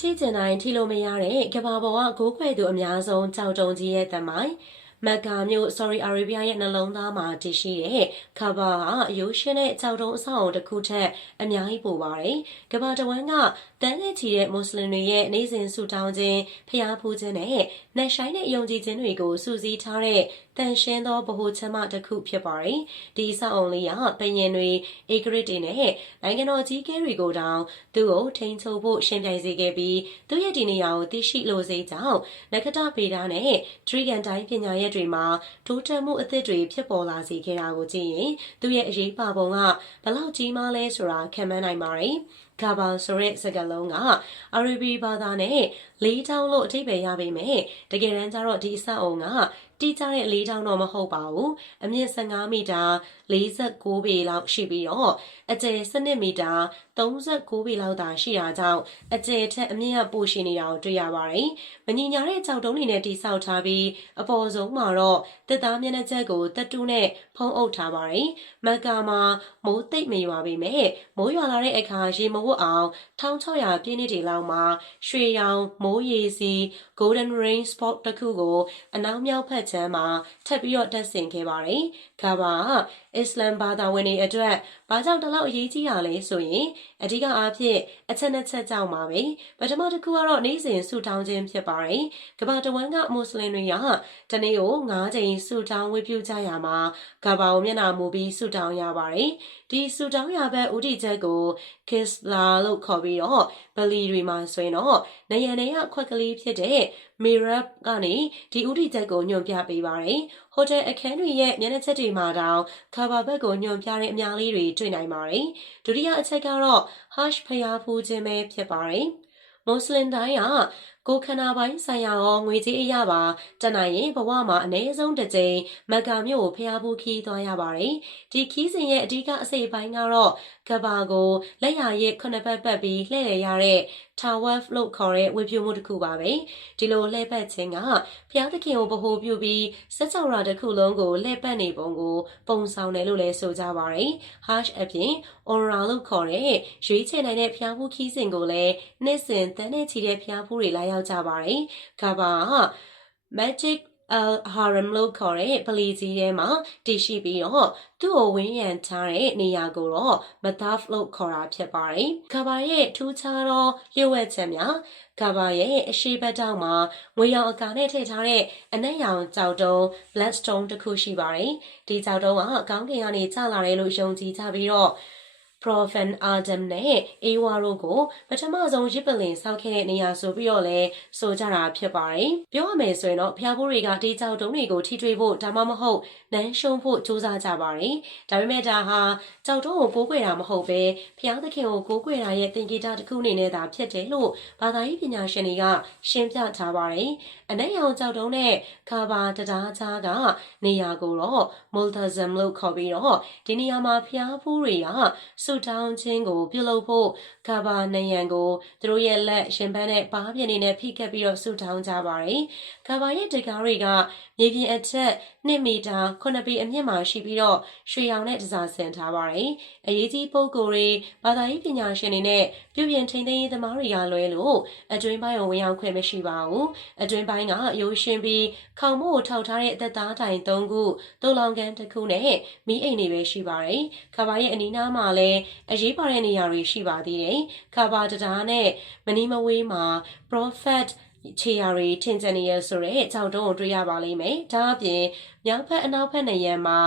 ထိကျင်တိုင်းထိလို့မရတဲ့ကဘာပေါ်ကဂိုးခွဲသူအများဆုံးကြောက်တုံကြီးရဲ့တမိုင်း မက္ကာမြို့ Saudi Arabia ရဲ့နှလုံးသားမှာတည်ရှိတဲ့ခဘာကအယိုးရှင်တဲ့ကြောက်တုံအဆောက်အုံတစ်ခုထက်အများကြီးပိုပါတယ်။ကဘာတဝန်းကတန်းနဲ့ချီတဲ့မွတ်စလင်တွေရဲ့နေ့စဉ်ဆူတောင်းခြင်းဖျားဖူးခြင်းနဲ့နှက်ဆိုင်တဲ့ယုံကြည်ခြင်းတွေကိုစူးစီးထားတဲ့တန်ရှင်းသောဗဟိုချမ်းမတစ်ခုဖြစ်ပါတယ်။ဒီအဆောက်အုံလေးကပယင်တွေဧကရစ်တွေနဲ့နိုင်ငံတော်ကြီးကဲတွေကိုတောင်သူ့ကိုထိန်းချုပ်ဖို့ရှင်ပြိုင်စေခဲ့ပြီးသူ့ရဲ့ဒီနေရာကိုသိရှိလိုစေကြောင်းနဂတဗေဒနဲ့ထရီကန်တိုင်းပညာရပ်တွေမှာတိုးတက်မှုအသစ်တွေဖြစ်ပေါ်လာစေခဲ့တာကိုကြည့်ရင်သူ့ရဲ့အရေးပါပုံကဘလောက်ကြီးမားလဲဆိုတာခံမှန်းနိုင်ပါတယ်။ကာဘာဆိုတဲ့စကားလုံးကအာရဘီဘာသာနဲ့လေးချောင်းလို့အထိပ္ပယ်ရပေမဲ့တကယ်တမ်းကျတော့ဒီအဆောက်အုံကတိကျတဲ့လေးချောင်းတော့မဟုတ်ပါဘူးအမြင့်15မီတာ46ပေလောက်ရှိပြီးတော့အကျယ်12မီတာ 39ပေလောက်သာရှိတာကြောင့်အကျယ်ထက်အမြင့်ကပိုရှိနေတာကိုတွေ့ရပါတယ်မညီညာတဲ့ကြောက်တုံးတွေနဲ့တိဆောက်ထားပြီးအပေါ်ဆုံးမှာတော့တက်သားမျက်နှာချက်ကိုတက်တူးနဲ့ဖုံးအုပ်ထားပါတယ်မက္ကာမှာမိုးသိပ်မရွာပေမဲ့မိုးရွာလာတဲ့အခါရေမဝတ်အောင်1600ပြည့်နှစ်တွေလောက်မှာရွှေရောင်မိုးရေစီ Golden Rain Spot တစ်ခုကိုအနောက်မြောက်ဖက်ချမ်းမှာထပ်ပြီးတော့တက်ဆင်ခဲ့ပါတယ်။ကဘာအစ္စလမ်ဘာသာဝင်တွေအတွက်ဘာကြောင့်ဒီလောက်အရေးကြီးတာလဲဆိုရင်အဓိကအားဖြင့်အချက်နှစ်ချက်ကြောင့်ပါပဲ။ပထမတစ်ခုကတော့နေ့စဉ်ဆူတောင်းခြင်းဖြစ်ပါတယ်။ကဘာတဝန်းကမွတ်စလင်တွေကတနေ့ကို9ချိန်ဆူတောင်းဝတ်ပြုကြရမှာကဘာကိုမျက်နှာမူပြီးဆူတောင်းရပါတယ်။ဒီဆူတောင်းရဘက်ဥတီချက်ကို Kisla လို့ခေါ်ပြီးတော့ဗလီတွေမှာဆိုရင်တော့နေရနေရခွက်ကလေးဖြစ်တဲ့ Mirab ကနေဒီဥတီချက်ကိုညွှန်ပြပေးပါတယ်။ဟိုတယ်အခန်းတွေရဲ့မျက်နှာချက်တွေမှာတောင်ခါဘာဘက်ကိုညွှန်ပြတဲ့အများလေးတွေတွေ့နိုင်ပါတယ်။ဒုတိယအချက်ကတော့ hash ဖျားဖူးခြင်းပဲဖြစ်ပါတယ်။မွတ်စလင်တိုင်းက ကိုခန္ဓာပိုင်းဆိုင်ရာရောငွေကြေးအရာပါတနိုင်ရင်ဘဝမှာအနည်းဆုံးတစ်ကြိမ်မက္ကာမြို့ကိုဖျားဖို့ခီးသွားရပါတယ်။ဒီခီးစဉ်ရဲ့အဓိကအစိပ်ပိုင်းကတော့ကဘာကိုလက်ရရဲ့ခုနှစ်ပတ်ပတ်ပြီးလှည့်လည်ရတဲ့ Tawaf လို့ခေါ်တဲ့ဝေဖြူမှုတစ်ခုပါပဲ။ဒီလိုလှည့်ပတ်ခြင်းကဖျားသခင်ကိုဗဟိုပြုပြီးစက်ကြောရာတစ်ခုလုံးကိုလှည့်ပတ်နေပုံကိုပုံဆောင်တယ်လို့လည်းဆိုကြပါတယ်။ hash အပြင် aura လို့ခေါ်တဲ့ရွေးချယ်နိုင်တဲ့ဖျားဖူးခီးစဉ်ကိုလည်းနှစ်စဉ်တန်းနဲ့ချီတဲ့ဖျားဖူးတွေလာရောက်ကြပါတယ်။ကဘာက magic al haram လို့ခေါ်တဲ့ပလီကြီးထဲမှာတည်ရှိပြီးတော့သူ့ကိုဝင်းရံထားတဲ့နေရာကိုတော့ madaf လို့ခေါ်တာဖြစ်ပါတယ်။ကဘာရဲ့ထူးခြားသောလျှို့ဝှက်ချက်များကဘာရဲ့အရှိဘက်တောင်မှာငွေရောင်အကာနဲ့ထည့်ထားတဲ့အနက်ရောင်ကြောက်တုံး blackstone တစ်ခုရှိပါတယ်။ဒီကြောက်တုံးကကောင်းကင်ကနေကျလာတယ်လို့ယုံကြည်ကြပြီးတော့ Prophet Adam နဲ့အေဝါတို့ကိုပထမဆုံးရစ်ပလင်ဆောက်ခဲ့တဲ့နေရာဆိုပြီးတော့လဲဆိုကြတာဖြစ်ပါတယ်။ပြောရမယ်ဆိုရင်တော့ဖျားဖိုးတွေကဒီကြောက်တုံးတွေကိုထိထွေးဖို့ဒါမှမဟုတ်နန်းရှုံဖို့စူးစမ်းကြပါတယ်။ဒါပေမဲ့ဒါဟာကြောက်တုံးကိုကိုးကွယ်တာမဟုတ်ပဲဖျားသခင်ကိုကိုးကွယ်တာရဲ့သင်္ကေတတစ်ခုအနေနဲ့သာဖြစ်တယ်လို့ဘာသာရေးပညာရှင်တွေကရှင်းပြထားပါတယ်။အနက်ရောင်ကြောက်တုံးနဲ့ခါဘာတရားကြားကနေရာကိုတော့ Multazam လို့ခေါ်ပြီးတော့ဒီနေရာမှာဖျားဖိုးတွေကဆူတောင်းခြင်းကိုပြုလုပ်ဖို့ကာဘာနယံကိုသူတို့ရဲ့လက်ရှင်ပန်းနဲ့ပါးပြင်းနေနဲ့ဖိကပ်ပြီးတော့ဆူတောင်းကြပါတယ်။ကာဘာရဲ့တကားတွေကမြေပြင်အထက်2မီတာ9ပေအမြင့်မှာရှိပြီးတော့ရွှေရောင်နဲ့တစားဆင်ထားပါတယ်။အရေးကြီးပုံကိုယ်တွေဘာသာရေးပညာရှင်တွေနဲ့ပြုပြင်ထိန်းသိမ်းရေးသမားတွေကလွဲလို့အတွင်းပိုင်းကိုဝင်ရောက်ခွင့်မရှိပါဘူး။အတွင်းပိုင်းကရိုးရှင်းပြီးခေါင်မို့ထောက်ထားတဲ့အသက်သားတိုင်3ခု၊တုံလောင်ကန်တစ်ခုနဲ့မီးအိမ်တွေပဲရှိပါတယ်။ကာဘာရဲ့အနီးနားမှာလည်းအရေးပါတဲ့နေရာတွေရှိပါသေးတယ်။ကာဘာတတားနဲ့မနီမဝေးမှာ Prophet ခြေရာတွေထင်ကျန်နေရဆိုတဲ့ကြောက်တုံးကိုတွေ့ရပါလိမ့်မယ်။ဒါအပြင်မြောက်ဖက်အနောက်ဖက်နေရန်မှာ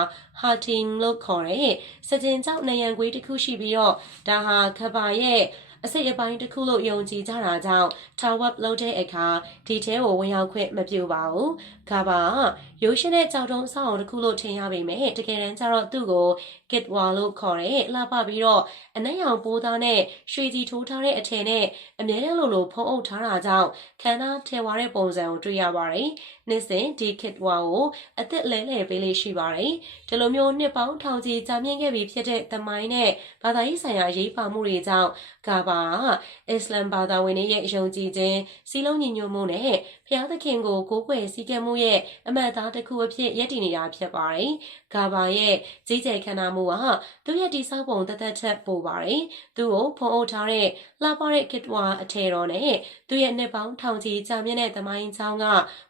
Hatim လို့ခေါ်တဲ့စကြင်ကြောက်နေရန်ခွေးတစ်ခုရှိပြီးတော့ဒါဟာခဘာရဲ့ အစိတ်အပိုင်းတစ်ခုလို့ယုံကြည်ကြတာကြောင့် Tawab လုပ်တဲ့အခါဒီထဲကိုဝင်ရောက်ခွင့်မပြုပါဘူး။ကဘာရိုးရှင်းတဲ့ကြောက်တုံးအဆောက်အုံတစ်ခုလို့ထင်ရပေမဲ့တကယ်တမ်းကျတော့သူ့ကို Kitwa လို့ခေါ်တဲ့လှပပြီးတော့အနက်ရောင်ပိုးသားနဲ့ရွှေကြီးထိုးထားတဲ့အထည်နဲ့အမြဲတမ်းလိုလိုဖုံးအုပ်ထားတာကြောင့်ခန္ဓာထဲဝါတဲ့ပုံစံကိုတွေ့ရပါတယ်။နှစ်စဉ်ဒီ Kitwa ကိုအသက်လဲလှယ်ပေးလေးရှိပါတယ်။ဒီလိုမျိုးနှစ်ပေါင်းထောင်ချီကြာမြင့်ခဲ့ပြီဖြစ်တဲ့သမိုင်းနဲ့ဘာသာရေးဆိုင်ရာရေးပါမှုတွေကြောင့်ကဘာဘာအစ္စလမ်ဘာသာဝင်တွေရဲ့ယုံကြည်ခြင်းစီလုံးညီညွတ်မှုနဲ့ဖျားသခင်ကိုကိုးကွယ်စည်းကမ်းမှုရဲ့အမှတ်အသားတစ်ခုအဖြစ်ယက်တည်နေတာဖြစ်ပါတယ်။ဂါဘာရဲ့ကြီးကျယ်ခန္ဓာမှုဟာသူ့ရဲ့တိဆောက်ပုံတသက်ချက်ပိုပါတယ်။သူ့ကိုဖုံးအုပ်ထားတဲ့လှပတဲ့ကစ်ဝါအထည်တော်နဲ့သူ့ရဲ့နှစ်ပေါင်းထောင်ချီကြာမြင့်တဲ့သမိုင်းကြောင်းက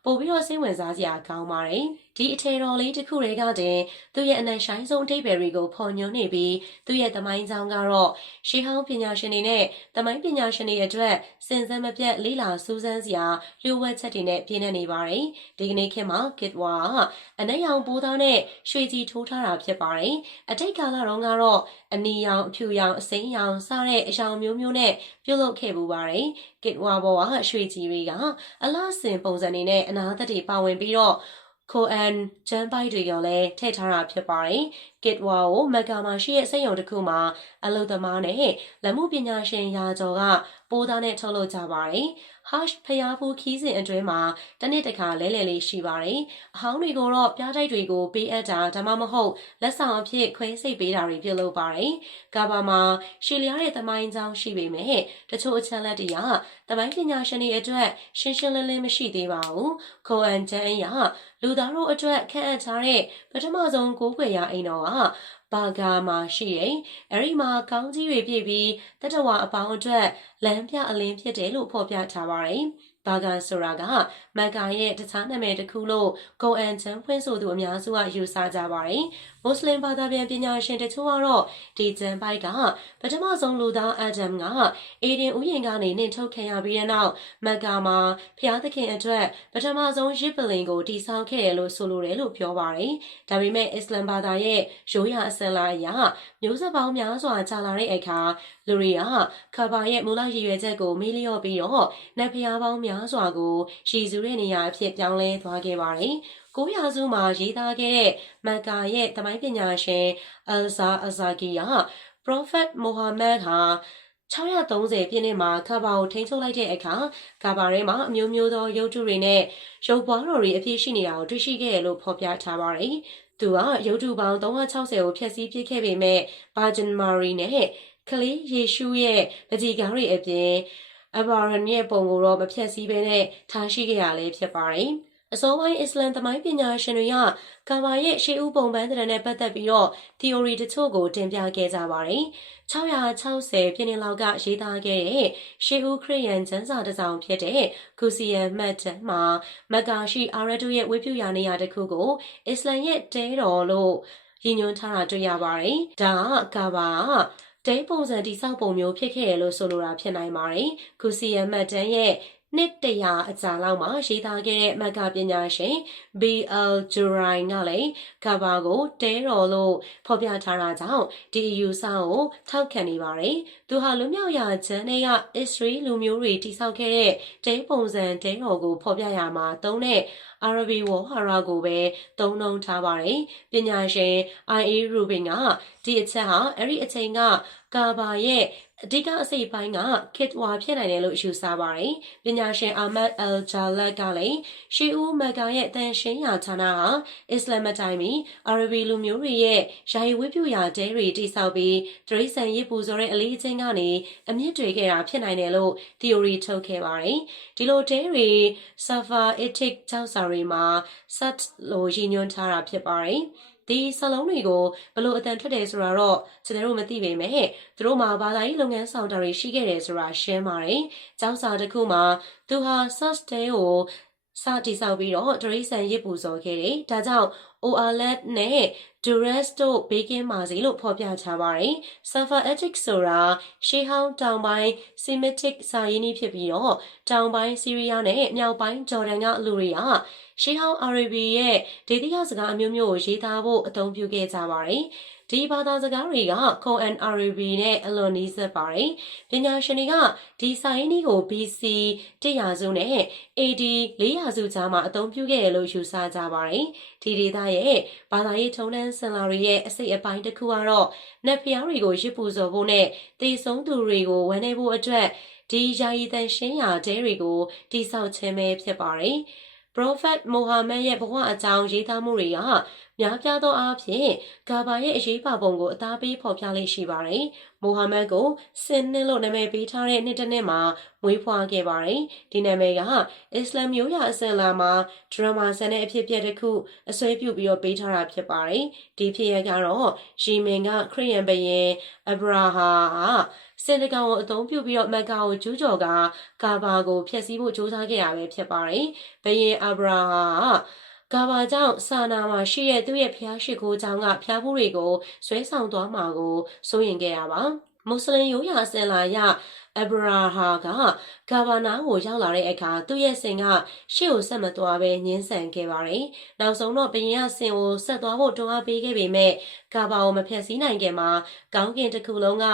ပိုပြီးတော့စိတ်ဝင်စားစရာကောင်းပါတယ်။ဒီအထည်တော်လေးတစ်ခုတွေကတည်းသူ့ရဲ့အနက်ရှိုင်းဆုံးအထိပ္ပယ်တွေကိုဖော်ညွှန်းနေပြီးသူ့ရဲ့သမိုင်းကြောင်းကတော့ရှေးဟောင်းပညာရှင်တွေနဲ့သမိုင်းပညာရှင်တွေအတွက်စင်စမ်းမပြတ်လေးလာစူးစမ်းစရာလျှို့ဝှက်ချက်တွေနဲ့ပြည့်နေနေပါတယ်။ဒီကနေ့ခေတ်မှာ Kid Wa အနက်ရောင်ပိုးသားနဲ့ရွှေကြည်ထိုးထားတာဖြစ်ပါတယ်။အတိတ်ကာလတုန်းကတော့အနီရောင်အဖြူရောင်အစိမ်းရောင်စတဲ့အရောင်မျိုးမျိုးနဲ့ပြုလုပ်ခဲ့ပူပါတယ်။ Kid Wa ဘောကရွှေကြည်တွေက အလားစင်ပုံစံနေနဲ့အနာသက်တွေပါဝင်ပြီးတော့ ကိုအန်ဂျန်ပိုက်တွေရောလည်းထည့်ထားတာဖြစ်ပါတယ်။ Kit Wa ကိုမက်ကာမှာရှိတဲ့စက်ရုံတစ်ခုမှာအလုပ်သမားနဲ့လက်မှုပညာရှင်ရာကျော်ကပိုးသားနဲ့ထုတ်လုပ်ကြပါတယ်။ Hush ဖျားဖူးခီးစဉ်အတွင်းမှာတစ်နှစ်တစ်ခါလဲလှယ်လေးရှိပါတယ်။အဟောင်းတွေကိုတော့ပြားတိုက်တွေကိုပေးအပ်တာဒါမှမဟုတ်လက်ဆောင်အဖြစ်ခွဲစိတ်ပေးတာတွေပြုလုပ်ပါတယ်။ကဘာမှာရှီလျားတဲ့သမိုင်းကြောင်းရှိပေမဲ့တချို့အချက်လက်တွေကသမိုင်းပညာရှင်တွေအတွက်ရှင်းရှင်းလင်းလင်းမရှိသေးပါဘူး။ခိုအန်ကျန်းအရလူသားတို့အတွက်ခန့်အပ်ထားတဲ့ပထမဆုံးကိုးကွယ်ရာအိမ်တော်ကဘာဂါမှာရှိရင်အဲ့ဒီမှာကောင်းကြီးတွေပြည့်ပြီးတတဝအပေါင်းအတွက်လမ်းပြအလင်းဖြစ်တယ်လို့ဖော်ပြထားပါတယ်။ဘာဂါဆိုတာကမက်ကာရဲ့တခြားနာမည်တစ်ခုလို့ဂုံအန်ချန်ဖွင့်ဆိုသူအများစုကယူဆကြပါတယ်။ မွတ်စလင်ဘာသာပြန်ပညာရှင်တချို့ကတော့ဒီဂျန်ပိုက်ကပထမဆုံးလူသားအဒမ်ကအေဒင်ဥယျာဉ်ကနေနှင်ထုတ်ခံရပြီးတဲ့နောက်မက်ကာမှာဖျားသခင်အတွက်ပထမဆုံးရစ်ပလင်ကိုတည်ဆောက်ခဲ့တယ်လို့ဆိုလိုတယ်လို့ပြောပါတယ်။ဒါပေမဲ့အစ္စလမ်ဘာသာရဲ့ရိုးရာအစလာအရမျိုးဆက်ပေါင်းများစွာကြာလာတဲ့အခါလူတွေကခါဘာရဲ့မူလရည်ရွယ်ချက်ကိုမေးလျော့ပြီးတော့နတ်ဖျားပေါင်းများစွာကိုရှည်စုတဲ့နေရာအဖြစ်ပြောင်းလဲသွားခဲ့ပါတယ်။ ကိုရာစုမှာရေးသားခဲ့တဲ့မက်ကာရဲ့သမိုင်းပညာရှင်အယ်ဇာအဇာဂီယာ Prophet Muhammad ဟာ630ပြည့်နှစ်မှာခါဘာကိုထိန်းချုပ်လိုက်တဲ့အခါကာဘာထဲမှာအမျိုးမျိုးသောရုပ်ထုတွေနဲ့ရုပ်ပွားတော်တွေအပြည့်ရှိနေတာကိုတွေ့ရှိခဲ့တယ်လို့ဖော်ပြထားပါတယ်။သူကရုပ်ထုပေါင်း360ကိုဖျက်ဆီးပစ်ခဲ့ပေမဲ့ဘာဂျန်မာရီနဲ့ကလေးယေရှုရဲ့ပကြီကားတွေအပြင်အဘာရန်ရဲ့ပုံကိုတော့မဖြတ်စည်းဘဲနဲ့ထားရှိခဲ့ရလဲဖြစ်ပါတယ်။ အစောပိုင်းအစ္စလမ်သမိုင်းပညာရှင်တွေကကာဘာရဲ့ရှေးဥပုံပန်းတဲ့နဲ့ပတ်သက်ပြီးတော့ theory တချို့ကိုတင်ပြခဲ့ကြပါတယ်။660ပြည့်နှစ်လောက်ကရေးသားခဲ့တဲ့ရှေးဥခရစ်ယာန်ကျမ်းစာတစ်စောင်ဖြစ်တဲ့ကူစီယန်မတ်မှာမက္ကာရှိအာရတုရဲ့ဝိပုယာနေရာတစ်ခုကိုအစ္စလမ်ရဲ့တဲတော်လို့ရည်ညွှန်းထားတာတွေ့ရပါတယ်။ဒါကကာဘာတဲပုံစံတိဆောက်ပုံမျိုးဖြစ်ခဲ့တယ်လို့ဆိုလိုတာဖြစ်နိုင်ပါတယ်။ကုစီယမတ်တန်ရဲ့ နှစ်တရာအကြာလောက်မှာရေးသားခဲ့တဲ့မက္ကပညာရှင် B.L. Jurai ကလည်းကဘာကိုတဲတော်လို့ဖော်ပြထားတာကြောင့်ဒီယူဆကိုထောက်ခံနေပါတယ်။သူဟာလူမျိုးရာချမ်းနဲ့ကအစ္စရေးလူမျိုးတွေတိဆောက်ခဲ့တဲ့တဲပုံစံတဲတော်ကိုဖော်ပြရမှာသုံးတဲ့ အာရဘီဝေါ်ဟာရာကိုပဲသုံးနှုံထားပါတယ်။ပညာရှင် I.A. Rubin ကဒီအချက်ဟာအဲ့ဒီအချိန်ကကာဘာရဲ့အဓိကအစိပ်ပိုင်းက kit ဝါဖြစ်နိုင်တယ်လို့ယူဆပါတယ်။ပညာရှင်အာမတ်အယ်ဂျာလတ်ကလည်းရှေးဦးမက်ကာရဲ့တန်ရှင်းရာဌာနဟာအစ္စလာမ်တိုင်းမီအာရဘီလူမျိုးတွေရဲ့ယာယီဝိပုရာတဲတွေတိဆောက်ပြီးဒရိစံရစ်ပူဆိုတဲ့အလေးချင်းကနေအမြင့်တွေခဲ့တာဖြစ်နိုင်တယ်လို့ theory ထုတ်ခဲ့ပါတယ်။ဒီလိုတဲတွေ Safa Etic ကျောက်စာတွေမှာ sat လို့ရည်ညွှန်းထားတာဖြစ်ပါတယ်။ဒီစလုံးတွေကိုဘလို့အတန်ထွက်တယ်ဆိုတာတော့ကျွန်တော်တို့မသိပေမဲ့သူတို့မှာဘာသာရေးလုပ်ငန်းဆောင်တာတွေရှိခဲ့တယ်ဆိုတာရှင်းပါတယ်။ကျောင်းစာတစ်ခုမှာသူဟာ search တဲကို စတိဆောက်ပြီးတော့ဒရိစံရစ်ပူဇော်ခဲ့တယ်။ဒါကြောင့် ORLED နဲ့ Duress တို့ဘေးကင်းပါစေလို့ဖော်ပြထားပါတယ်။ Safa Ethic ဆိုတာရှေးဟောင်းတောင်ပိုင်း Semitic စာရင်းကြီးဖြစ်ပြီးတော့တောင်ပိုင်းဆီးရီးယားနဲ့မြောက်ပိုင်းဂျော်ဒန်ကလူတွေကရှေးဟောင်းအာရေဘီရဲ့ဒေသစကားအမျိုးမျိုးကိုရေးသားဖို့အသုံးပြုခဲ့ကြပါတယ်။ ဒီဘာသာစကားတွေကခွန်အန်အာရဘီနဲ့အလွန်နီးစပ်ပါတယ်။ပညာရှင်တွေကဒီစာရင်းကြီးကို BC 100စုနဲ့ AD 400စုကြားမှာအသုံးပြုခဲ့တယ်လို့ယူဆကြပါတယ်။ဒီဒေသရဲ့ဘာသာရေးထုံးတမ်းစင်လာတွေရဲ့အစိတ်အပိုင်းတစ်ခုကတော့နတ်ဖျားတွေကိုရစ်ပူဇော်ဖို့နဲ့တေဆုံးသူတွေကိုဝန်းနေဖို့အတွက်ဒီယာယီတန်ရှင်းရာတဲတွေကိုတိဆောက်ခြင်းပဲဖြစ်ပါတယ်။ Prophet Muhammad ရဲ့ဘဝအကြောင်းရေးသားမှုတွေကများပြားသောအားဖြင့်ကာဘာရဲ့အရေးပါပုံကိုအသားပေးဖော်ပြလေးရှိပါတယ်။မိုဟာမက်ကိုစင်နှစ်လို့နာမည်ပေးထားတဲ့နှစ်တစ်နှစ်မှာမွေးဖွားခဲ့ပါတယ်။ဒီနာမည်ကအစ္စလာမ်မျိုးရအစင်လာမှာဒရမာဆန်တဲ့အဖြစ်အပျက်တစ်ခုအစွဲပြုပြီးတော့ပေးထားတာဖြစ်ပါတယ်။ဒီဖြစ်ရကတော့ရီမင်ကခရီးယန်ဘရင်အဗရာဟာ စင်တကောင်ကိုအသုံးပြုပြီးတော့မက်ကာကိုကျူးကျော်ကကာဘာကိုဖျက်ဆီးဖို့ကြိုးစားခဲ့တာပဲဖြစ်ပါတယ်။ဘရင်အဗရာဟာကဘာကြောင့်စာနာမှာရှိတဲ့သူ့ရဲ့ဖျားရှိခိုးကြောင့်ကဖျားဖို့တွေကိုဆွဲဆောင်သွားမှာကိုစိုးရင်ခဲ့ရပါမွတ်စလင်ရိုးရာဆင်လာရအဗရာဟာကဂါဘာနာကိုရောက်လာတဲ့အခါသူ့ရဲ့စင်ကရှေ့ကိုဆက်မသွားဘဲညှင်းဆန်ခဲ့ပါတယ်။နောက်ဆုံးတော့ဘရင်ကစင်ကိုဆက်သွားဖို့တွန်းအားပေးခဲ့ပေမဲ့ဂါဘာကိုမဖျက်ဆီးနိုင်ခင်မှာကောင်းကင်တစ်ခုလုံးက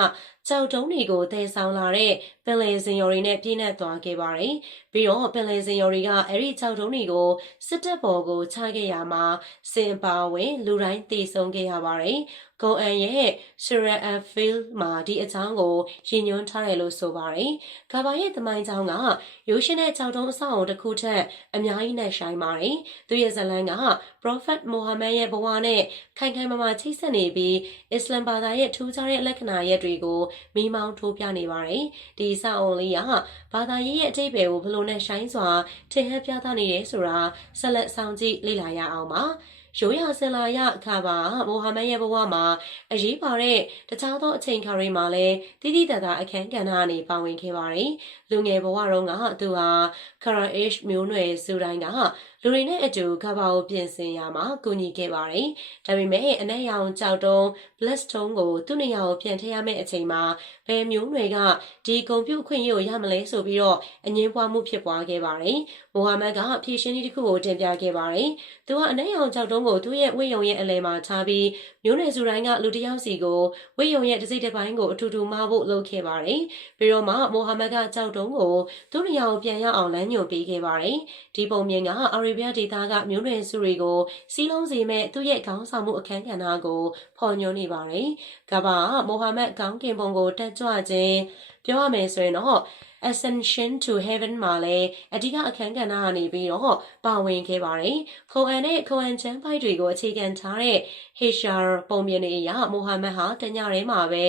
ကြောက်တုံးတွေကိုတည်ဆောင်လာတဲ့ပင်လယ်စင်ရော်တွေနဲ့ပြည့်နှက်သွားခဲ့ပါတယ်။ပြီးတော့ပင်လယ်စင်ရော်တွေကအဲ့ဒီကြောက်တုံးတွေကိုစစ်တပ်ဘော်ကိုချခဲ့ရမှာစင်ပါဝင်လူတိုင်းတည်ဆုံခဲ့ရပါတယ်။ကိုအန်ရဲ့ Surah Al-Fil မှာဒီအကြောင်းကိုရည်ညွှန်းထားတယ်လို့ဆိုပါတယ်။ကဘာရဲ့တမိုင်းကြောင်းကရိုးရှင်းတဲ့ကြောက်တုံးအဆောက်အုံတစ်ခုထက်အများကြီးနဲ့ဆိုင်ပါတယ်။သူရဲ့ဇလန်က Prophet Muhammad ရဲ့ဘဝနဲ့ခိုင်ခိုင်မာမာချိတ်ဆက်နေပြီးအစ္စလမ်ဘာသာရဲ့ထူးခြားတဲ့လက္ခဏာရက်တွေကိုမိမောင်းထိုးပြနေပါတယ်။ဒီအဆောက်အုံလေးကဘာသာရေးရဲ့အတိတ်ပဲကိုဘလို့နဲ့ဆိုင်စွာထင်ဟပ်ပြသနေတယ်ဆိုတာဆက်လက်ဆောင်ကြည့်လေ့လာရအောင်ပါ။ ရိုးရာဆင်လာရအခါပါမိုဟာမက်ရဲ့ဘဝမှာအရေးပါတဲ့တခြားသောအချိန်ခါတွေမှာလည်းတိတိတတ်တာအခန်းကဏ္ဍအနေပါဝင်ခဲ့ပါတယ်။လူငယ်ဘဝတုန်းကသူဟာခရာအစ်မျိုးနွယ်စုတိုင်းကလူတွေနဲ့အတူကဘာကိုပြင်ဆင်ရမှာကူညီခဲ့ပါတယ်။ဒါပေမဲ့အနက်ရောင်ကြောက်တုံး Bloodstone ကိုသူ့နေရာကိုပြန်ထည့်ရမယ့်အချိန်မှာဘယ်မျိုးတွေကဒီဂုံပြုတ်ခွင့်ရကိုရမလဲဆိုပြီးတော့အငင်းပွားမှုဖြစ်ပွားခဲ့ပါတယ်။မိုဟာမက်ကဖြည့်ရှင်းနည်းတစ်ခုကိုတင်ပြခဲ့ပါတယ်။သူကအနက်ရောင်ကြောက်တုံးကိုသူ့ရဲ့ဝိယုံရဲ့အလဲမှာထားပြီးမျိုးနွယ်စုတိုင်းကလူတစ်ယောက်စီကိုဝိယုံရဲ့တစ်စိတ်တစ်ပိုင်းကိုအထူတူမဖို့လုပ်ခဲ့ပါတယ်။ပြီးတော့မှမိုဟာမက်ကကြောက်တုံးကိုသူ့နေရာကိုပြန်ရအောင်လမ်းညွှန်ပေးခဲ့ပါတယ်။ဒီပုံမြင်ကအာရေဗျဒေသကမျိုးနွယ်စုတွေကိုစီးလုံးစေမဲ့သူ့ရဲ့ခေါင်းဆောင်မှုအခမ်းကဏ္ဍကိုဖော်ညွှန်းနေပါတယ်။ကဘာမိုဟာမက်ကောင်းကင်ဘုံကိုတက်ကြွခြင်းပြောရမယ်ဆိုရင်တော့ Ascension to Heaven မှာလည်းအဓိကအခန်းကဏ္ဍကနေပြီးတော့ပါဝင်ခဲ့ပါတယ်။ခိုအန်နဲ့ခိုအန်ချမ်းပိုက်တွေကိုအခြေခံထားတဲ့ Hishar ပုံပြင်တွေအရမိုဟာမက်ဟာတညရဲမှာပဲ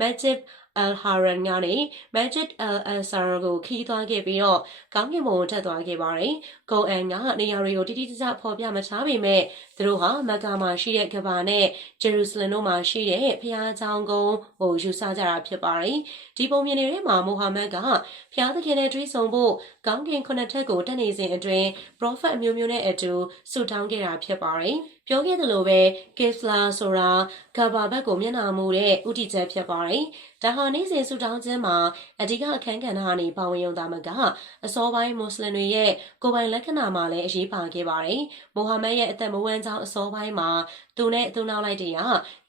Magic အယ်ဟာရန်ကနေ မက်ဂျစ်အယ်အန်ဆာရာကိုခီးသွားခဲ့ပြီးတော့ကောင်းကင်ဘုံထက်သွားခဲ့ပါတယ်။ဂုံအန်ကနေရာတွေကိုတိတိကျကျဖော်ပြမထားပေမဲ့သူတို့ဟာမက္ကာမှာရှိတဲ့ကဘာနဲ့ဂျေရုဆလင်တို့မှာရှိတဲ့ဖျားချောင်းကုန်းဟိုယူဆကြတာဖြစ်ပါတယ်။ဒီပုံမြင်တွေထဲမှာမိုဟာမက်ကဖျားသခင်နဲ့တွေ့ဆုံဖို့ကောင်းကင်ခုနှစ်ထက်ကိုတက်နေစဉ်အတွင်းပရောဖက်အမျိုးမျိုးနဲ့အတူဆုတောင်းခဲ့တာဖြစ်ပါတယ်။ ပြောခဲ့သလိုပဲ Kifla ဆိုတာဂါဘာဘက်ကိုမျက်နှာမူတဲ့ဥတီချက်ဖြစ်ပါတယ်။ဒါဟာနေ့စဉ်ဆုတောင်းခြင်းမှာအဓိကအခန်းကဏ္ဍကနေပါဝင်ရုံသာမကအစောပိုင်းမွတ်စလင်တွေရဲ့ကိုယ်ပိုင်လက္ခဏာမှာလည်းအရေးပါခဲ့ပါတယ်။မိုဟာမက်ရဲ့အသက်မဝမ်းကြောင်းအစောပိုင်းမှာသူနဲ့သူနောက်လိုက်တွေက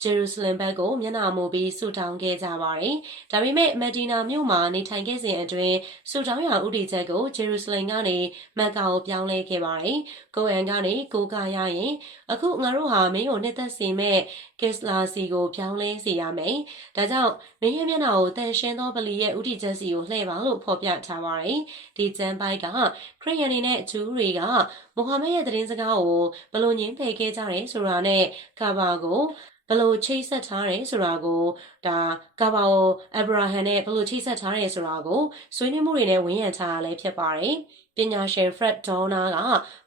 ဂျေရုဆလင်ဘက်ကိုမျက်နှာမူပြီးဆုတောင်းခဲ့ကြပါတယ်။ဒါပေမဲ့မက်ဒီနာမြို့မှာနေထိုင်ခဲ့စဉ်အတွင်းဆုတောင်းရာဥတီချက်ကိုဂျေရုဆလင်ကနေမက်ကာကိုပြောင်းလဲခဲ့ပါတယ်။ကိုအန်ကနေကိုကရရင်အခုငါတို့ဟာမင်းကိုနှစ်သက်စေမဲ့ကစ္စလာစီကိုပြောင်းလဲစေရမယ်။ဒါကြောင့်မင်းရဲ့မျက်နှာကိုတန်ရှင်းသောဗလီရဲ့ဥတီချက်စီကိုလှည့်ပါလို့ဖော်ပြထားပါတယ်။ဒီကျမ်းပိုက်ကခရစ်ယာန်တွေနဲ့ဂျူးတွေကမိုဟာမက်ရဲ့သတင်းစကားကိုဘလို့ညင်းပယ်ခဲ့ကြတယ်ဆိုတာနဲ့ကာဘာကိုဘလို့ချိတ်ဆက်ထားတယ်ဆိုတာကို ဒါကာဘာကိုအဗရာဟန်နဲ့ဘလို့ချိတ်ဆက်ထားတယ်ဆိုတာကိုဆွေးနွေးမှုတွေနဲ့ဝန်းရံထားတာလည်းဖြစ်ပါတယ်။ပညာရှင် Fred Donner က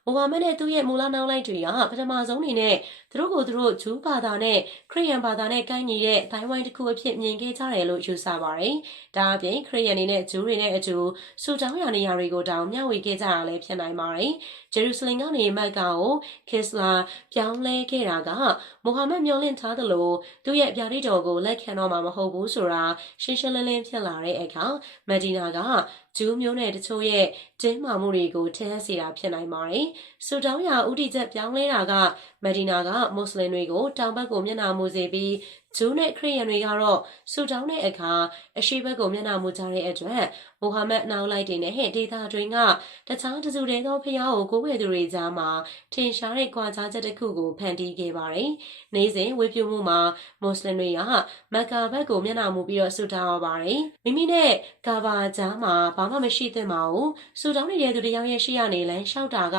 မိုဟာမက်နဲ့သူ့ရဲ့မူလနောက်လိုက်တွေကပထမဆုံးအနေနဲ့သူတို့ကိုသူတို့ဂျူးဘာသာနဲ့ခရစ်ယာန်ဘာသာနဲ့ကိုင်းညီတဲ့တိုင်းဝိုင်းတစ်ခုအဖြစ်မြင်ခဲ့ကြတယ်လို့ယူဆပါတယ်။ဒါအပြင်ခရစ်ယာန်တွေနဲ့ဂျူးတွေနဲ့အတူဆူတောင်းရနေရာတွေကိုတောင်မျှဝေခဲ့ကြတာလည်းဖြစ်နိုင်ပါတယ်။ဂျေရုဆလင်ကနေမက်ကာကိုခစ္စလာပြောင်းလဲခဲ့တာကမိုဟာမက်မျှော်လင့်ထားသလိုသူ့ရဲ့ပြာတိတော်ကိုလက်ခံတော့မှာမဟုတ်ဘူးဆိုတာရှင်းရှင်းလင်းလင်းဖြစ်လာတဲ့အခါမက်ဒီနာက ဂျူးမျိုးနဲ့တချို့ရဲ့တင်းမာမှုတွေကိုထည့်ဟပ်စေတာဖြစ်နိုင်ပါတယ်။ဆူတောင်းရာဥတီချက်ပြောင်းလဲတာကမဒီနာကမွတ်စလင်တွေကိုတောင်ဘက်ကိုမျက်နှာမူစေပြီးဂျူးနဲ့ခရစ်ယာန်တွေကတော့ဆူတောင်းတဲ့အခါအရှိဘက်ကိုမျက်နှာမူကြတဲ့အတွက်မိုဟာမက်နောက်လိုက်တွေနဲ့ဟဲ့ဒေတာတွင်ကတခြားတစုတည်းသောဖျားကိုကိုးကွယ်သူတွေကြားမှာထင်ရှားတဲ့ကွာခြားချက်တစ်ခုကိုဖန်တီးခဲ့ပါတယ်။နေ့စဉ်ဝေပြုမှုမှာမွတ်စလင်တွေကမက္ကာဘက်ကိုမျက်နှာမူပြီးတော့ဆူတောင်းရပါတယ်။မိမိနဲ့ကာဘာကြားမှာဘာဘာမှမရှိသင့်ပါဘူး။စူတောင်းနေတဲ့သူတယောက်ရဲ့ရှေ့ရနေလမ်းလျှောက်တာက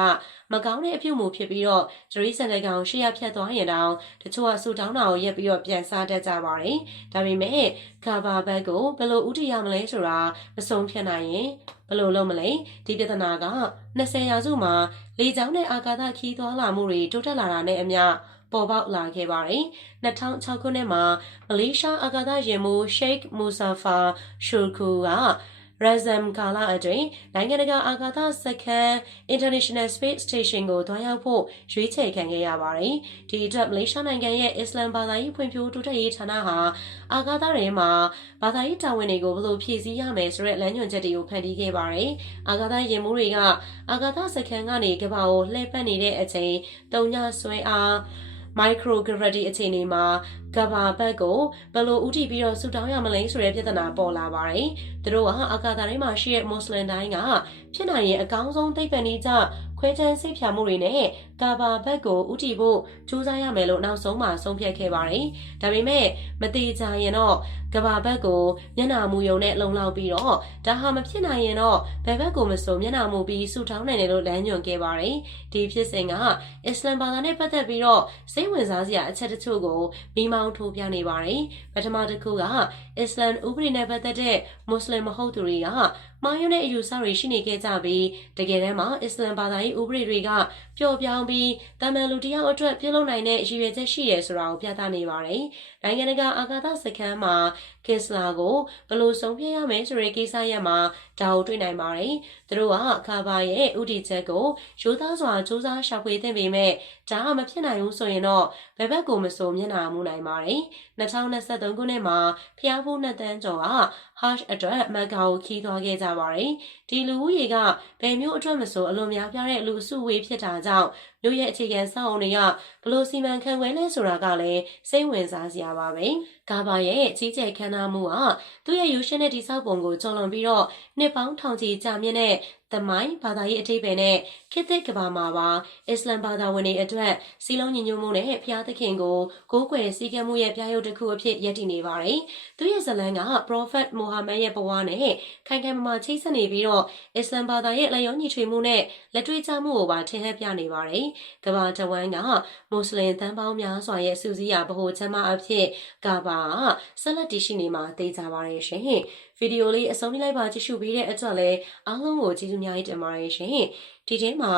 မကောင်းတဲ့အပြုအမူဖြစ်ပြီးတော့ဂျရီဆန်တဲ့ကောင်ရှေ့ရဖြတ်သွားရင်တောင်တချို့ကစူတောင်းတာကိုရက်ပြီးတော့ပြန်စားတတ်ကြပါတယ်။ဒါပေမဲ့ကာဘာဘတ်ကိုဘယ်လိုဥတီရမလဲဆိုတာမဆုံးဖြတ်နိုင်ရင်ဘယ်လိုလုပ်မလဲဒီပြဿနာက20ရာစုမှာလေကြောင်းနဲ့အာကာသခီးသွားလာမှုတွေတိုးတက်လာတာနဲ့အမျှပေါ်ပေါက်လာခဲ့ပါတယ်။2006ခုနှစ်မှာမလေးရှားအာကာသယာဉ်မှူး Sheikh Musafa Shulku က Razam ကာလအတွင်းနိုင်ငံတကာအာကာသစခန်း International Space Station ကိုတွားရောက်ဖို့ရွေးချယ်ခံခဲ့ရပါတယ်။ဒီအတွက်မလေးရှားနိုင်ငံရဲ့အစ္စလမ်ဘာသာရေးဖွံ့ဖြိုးတိုးတက်ရေးဌာနဟာအာကာသထဲမှာဘာသာရေးတာဝန်တွေကိုဘယ်လိုဖြည့်ဆည်းရမယ်ဆိုတဲ့လမ်းညွှန်ချက်တွေကိုဖန်တီးခဲ့ပါတယ်။အာကာသယာဉ်မှူးတွေကအာကာသစခန်းကနေကမ္ဘာကိုလှည့်ပတ်နေတဲ့အချိန်တုံညဆွဲအား microgravity အခြေအနေမှာ ကဘာဘတ်ကိုဘယ်လိုဥတီပြီးတော့ဆူတောင်းရမလဲဆိုတဲ့ပြဿနာပေါ်လာပါတယ်။သူတို့ကအာကာသတိုင်းမှာရှိတဲ့မွတ်စလင်တိုင်းကဖြစ်နိုင်ရင်အကောင်းဆုံးသိပ္ပံနည်းကျခွဲခြမ်းစိတ်ဖြာမှုတွေနဲ့ကာဘာဘတ်ကိုဥတီဖို့ကြိုးစားရမယ်လို့နောက်ဆုံးမှဆုံးဖြတ်ခဲ့ပါတယ်။ဒါပေမဲ့မတိကြရင်တော့ကဘာဘတ်ကိုမျက်နှာမူယုံနဲ့လုံလောက်ပြီးတော့ဒါဟာမဖြစ်နိုင်ရင်တော့ဘယ်ဘက်ကိုမဆိုမျက်နှာမူပြီးဆူတောင်းနိုင်တယ်လို့လမ်းညွှန်ခဲ့ပါတယ်။ဒီဖြစ်စဉ်ကအစ္စလမ်ဘာသာနဲ့ပတ်သက်ပြီးတော့စိတ်ဝင်စားစရာအချက်တချို့ကိုမိမောင်းထိုးပြနေပါတယ်။ပထမတစ်ခုက အစ္စလမ်ဥပဒေနဲ့ပတ်သက်တဲ့မွတ်စလင်မဟုတ်သူတွေကမှားယွင်းတဲ့အယူဆတွေရှိနေခဲ့ကြပြီးတကယ်တမ်းမှာအစ္စလမ်ဘာသာရေးဥပဒေတွေကပျော့ပြောင်းပြီးတာမန်လူတစ်ယောက်အတွက်ပြုလုပ်နိုင်တဲ့ရည်ရွယ်ချက်ရှိတယ်ဆိုတာကိုပြသနေပါတယ်။နိုင်ငံတကာအာကာသစခန်းမှာကစ္စလာကိုဘယ်လိုဆုံးဖြတ်ရမယ်ဆိုတဲ့ကိစ္စရပ်မှာဒါကိုတွေ့နိုင်ပါတယ်။သူတို့ကခါဘာရဲ့ဥတီချက်ကိုရိုးသားစွာစူးစမ်းရှာဖွေသင့်ပေမဲ့ဒါကမဖြစ်နိုင်ဘူးဆိုရင်တော့ဘယ်ဘက်ကိုမဆိုမျက်နှာမူနိုင်ပါတယ်။2023ခုနှစ်မှာဖျားဖို့နှစ်တန်းကျော်က hash အတွက်မက်ဂါကိုခီးသွားခဲ့ကြပါတယ်။ဒီလူဦးရေကဘယ်မျိုးအတွက်မဆိုအလွန်များပြားတဲ့လူအစုဝေးဖြစ်တာကြောင့်မြို့ရဲ့အခြေခံစောင့်အုံတွေကဘလို့စီမံခန့်ခွဲလဲဆိုတာကလည်းစိတ်ဝင်စားစရာပါပဲ။ကာဘာရဲ့ကြီးကျယ်ခမ်းနားမှုကသူ့ရဲ့ယူရှင်တဲ့ဒီဆောက်ပုံကိုကျော်လွန်ပြီးတော့နှစ်ပေါင်းထောင်ချီကြာမြင့်တဲ့သမိုင်းဘာသာရေးအထိပ္ပယ်နဲ့ခေတ်သစ်ကဘာမှာပါအစ္စလမ်ဘာသာဝင်တွေအတွက်စီလုံးညီညွတ်မှုနဲ့ဖျားသခင်ကိုကိုးကွယ်စည်းကမ်းမှုရဲ့ပြရုပ်တစ်ခုအဖြစ်ယက်တည်နေပါတယ်။သူရဲ့ဇလံက Prophet Muhammad ရဲ့ဘဝနဲ့ခိုင်ခိုင်မာမာချိတ်ဆက်နေပြီးတော့အစ္စလမ်ဘာသာရဲ့လက်ရောညီထွေမှုနဲ့လက်တွေ့ကျမှုကိုပါထင်ဟပ်ပြနေပါတယ်။ကဘာတဝမ်းကမွတ်စလင်တန်ပေါင်းများစွာရဲ့စူးစီးရာဗဟိုချမ်းမအဖြစ်ကဘာဆက်လက်တည်ရှိနေမှာသိကြပါရဲ့ရှင်။ဗီဒီယိုလေးအဆုံးထိလိုက်ပါကြည့်ရှုပေးတဲ့အတွက်လည်းအားလုံးကိုကျေးဇူးများကြီးတင်ပါတယ်ရှင်။ဒီထဲမှာ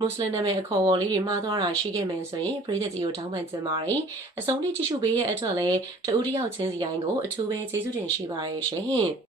မွတ်စလင်နာမည်အခေါ်အဝေါ်လေးတွေမှားသွားတာရှိခဲ့မယ်ဆိုရင်ပရိသတ်ကြီးကိုတောင်းပန်ချင်ပါတယ်။အဆုံးထိကြည့်ရှုပေးတဲ့အတွက်လည်းတဦးတစ်ယောက်ချင်းစီတိုင်းကိုအထူးပဲကျေးဇူးတင်ရှိပါတယ်ရှင်။